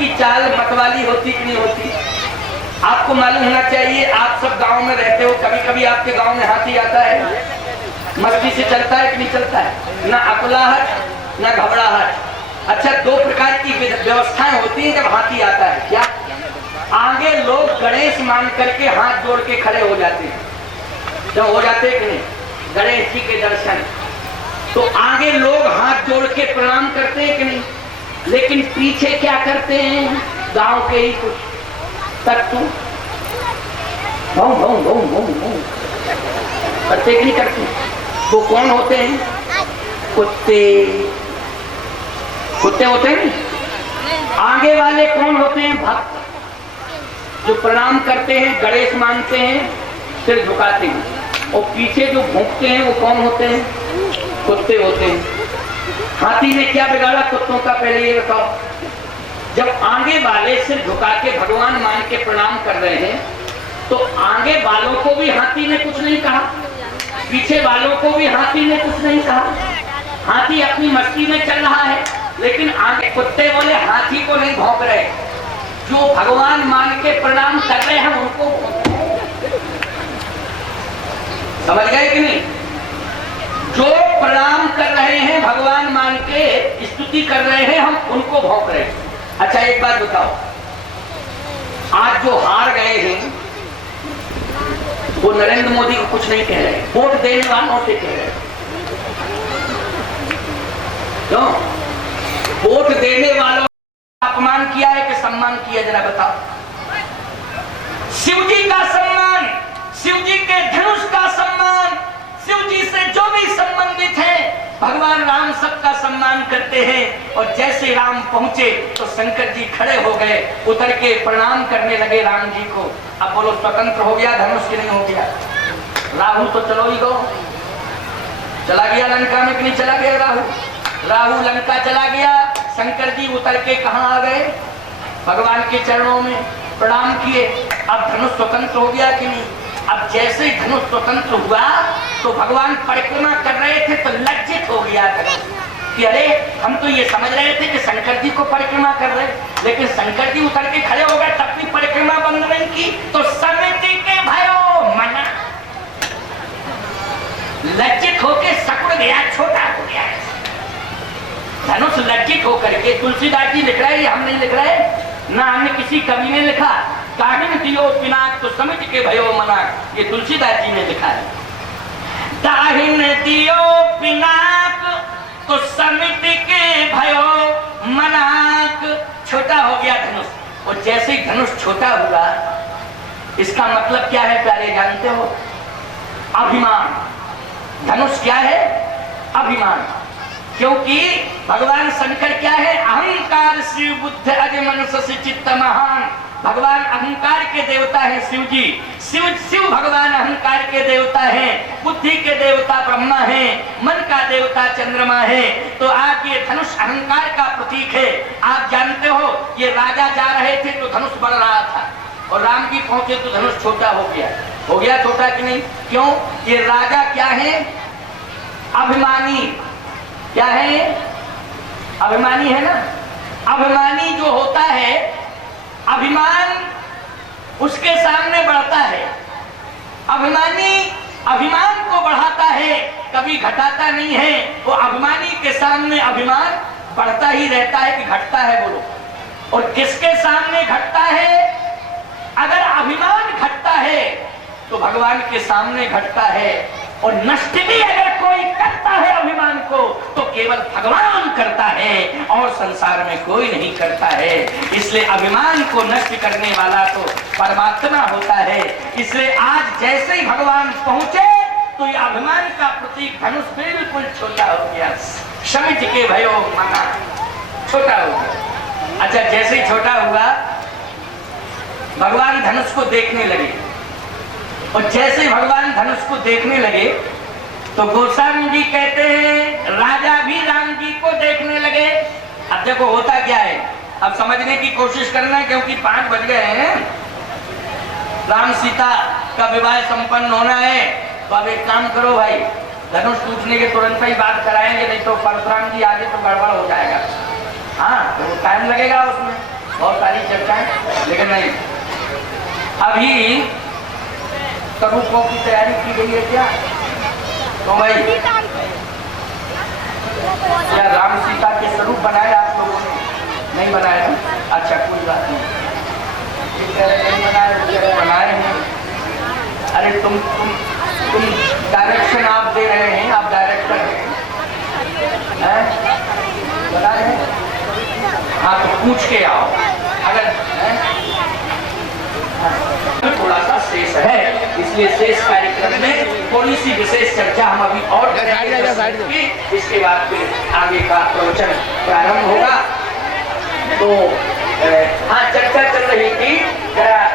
की चाल मतवाली होती कि नहीं होती? आपको मालूम होना चाहिए, आप सब गांव में रहते हो, कभी कभी आपके गांव में हाथी आता है, मस्ती से चलता है कि नहीं चलता है? ना अकुलाहट ना घबराहट। अच्छा, दो प्रकार की व्यवस्थाएं होती हैं जब हाथी आता है। क्या? आगे लोग गणेश मान करके हाथ जोड़ के खड़े हो जाते हैं, जब हो जाते कि नहीं गणेश जी के दर्शन, तो आगे लोग हाथ जोड़ के प्रणाम करते हैं कि नहीं? लेकिन पीछे क्या करते हैं? गांव के ही कुछ तत्व करते कि नहीं करते? वो कौन होते हैं? कुत्ते। कुत्ते होते हैं। आगे वाले कौन होते हैं? भक्त, जो प्रणाम करते हैं, गणेश मानते हैं, सिर झुकाते हैं। और पीछे जो भौंकते हैं वो कौन होते हैं? कुत्ते होते हैं। हाथी ने क्या बिगाड़ा कुत्तों का, पहले ये बताओ? जब आगे वाले सिर झुका के भगवान मान के प्रणाम कर रहे हैं, तो आगे वालों को भी हाथी ने कुछ नहीं कहा, पीछे वालों को भी हाथी ने कुछ नहीं कहा। हाथी अपनी मस्ती में चल रहा है, लेकिन आगे कुत्ते बोले हाथी को नहीं भौंक रहे, जो भगवान मान के प्रणाम कर रहे हैं उनको भौंक रहे। समझ गए कि नहीं? जो प्रणाम कर रहे हैं, भगवान मान के स्तुति कर रहे हैं, हम उनको भौंक रहे हैं। अच्छा, एक बात बताओ, आज जो हार गए हैं वो नरेंद्र मोदी को कुछ नहीं कह रहे, वोट देने वालों से कह रहे। क्यों? वोट देने वालों का अपमान किया है कि सम्मान किया, जरा बताओ? शिव जी का सम्मान, शिव जी के धनुष का सम्मान, शिव जी से जो भी संबंधित है, भगवान राम सबका सम्मान करते हैं। और जैसे राम पहुंचे तो शंकर जी खड़े हो गए, उतर के प्रणाम करने लगे राम जी को। अब बोलो, स्वतंत्र हो गया धनुष कि नहीं हो गया? राहु तो चलो ही गो, चला गया लंका में कि नहीं चला गया? राहु लंका चला गया, शंकर जी उतर के कहाँ आ गए? भगवान के चरणों में प्रणाम किए। अब धनुष स्वतंत्र हो गया कि नहीं? अब जैसे ही धनुष स्वतंत्र हुआ तो भगवान परिक्रमा कर रहे थे तो लज्जित हो गया धनुष कि अरे, हम तो ये समझ रहे थे कि शंकर जी को परिक्रमा कर रहे, लेकिन शंकर जी उतर के खड़े हो गए, तब भी परिक्रमा बंद नहीं की। तो समिति के भयो मना, लज्जित होके सकुड़ गया, छोटा हो गया धनुष। लज्जित होकर के तुलसीदास जी लिख रहे, हम नहीं लिख रहे, ना हमने किसी कवि ने लिखा। काहिन दियो पिनाक तो समिति के भयो मनाक, ये तुलसीदास जी ने लिखा है। दाहिन दियो पिनाक तो समिति के भयो मनाक, छोटा हो गया धनुष। और जैसे ही धनुष छोटा हुआ, इसका मतलब क्या है प्यारे, जानते हो? अभिमान। धनुष क्या है? अभिमान। क्योंकि भगवान शंकर क्या है? अहंकार शिव बुद्ध अज मन शशि चित्त महान। भगवान अहंकार के देवता हैं शिव जी। शिव भगवान अहंकार के देवता हैं, बुद्धि के देवता ब्रह्मा हैं, मन का देवता चंद्रमा है। तो आप ये धनुष अहंकार का प्रतीक है। आप जानते हो, ये राजा जा रहे थे तो धनुष बढ़ रहा था, और राम जी पहुंचे तो धनुष छोटा हो गया। हो गया छोटा कि नहीं? क्यों? ये राजा क्या है? अभिमानी। क्या है? अभिमानी है ना। अभिमानी जो होता है, अभिमान उसके सामने बढ़ता है। अभिमानी अभिमान को बढ़ाता है, कभी घटाता नहीं है। वो अभिमानी के सामने अभिमान बढ़ता ही रहता है कि घटता है? बोलो। और किसके सामने घटता है? अगर अभिमान घटता है तो भगवान के सामने घटता है। और नष्ट भी अगर कोई करता है अभिमान को, तो केवल भगवान करता है और संसार में कोई नहीं करता है। इसलिए अभिमान को नष्ट करने वाला तो परमात्मा होता है। इसलिए आज जैसे ही भगवान पहुंचे तो ये अभिमान का प्रतीक धनुष बिल्कुल छोटा हो गया। समिति के भयो मना, छोटा हो गया। अच्छा, जैसे ही छोटा हुआ, भगवान धनुष को देखने लगे। और जैसे भगवान धनुष को देखने लगे तो गोस्वामी जी कहते हैं राजा भी राम जी को देखने लगे। अब देखो होता क्या है, अब समझने की कोशिश करना, क्योंकि 5 बज गए हैं, राम सीता का विवाह संपन्न होना है। तो अब एक काम करो भाई, धनुष टूटने के तुरंत ही बात कराएंगे, नहीं तो परशुराम जी आगे तो गड़बड़ हो जाएगा। हाँ, तो टाइम लगेगा उसमें। बहुत सारी चर्चाएं, लेकिन नहीं। अभी स्वरूपों की तैयारी की गई है क्या? तो भाई क्या राम सीता के स्वरूप बनाए आप लोगों ने? नहीं बनाए ना? अच्छा कोई बात नहीं, नहीं बनाए, बनाए हैं। अरे तुम डायरेक्शन आप दे रहे हैं, आप डायरेक्टर हैं, बनाए हैं? हाँ तो पूछ के आओ अगर थोड़ा सा शेष है, इसलिए शेष कार्यक्रम में थोड़ी सी विशेष चर्चा हम अभी और करेंगे। इसके बाद फिर आगे का प्रवचन प्रारंभ होगा। तो हाँ, चर्चा चल रही थी जरा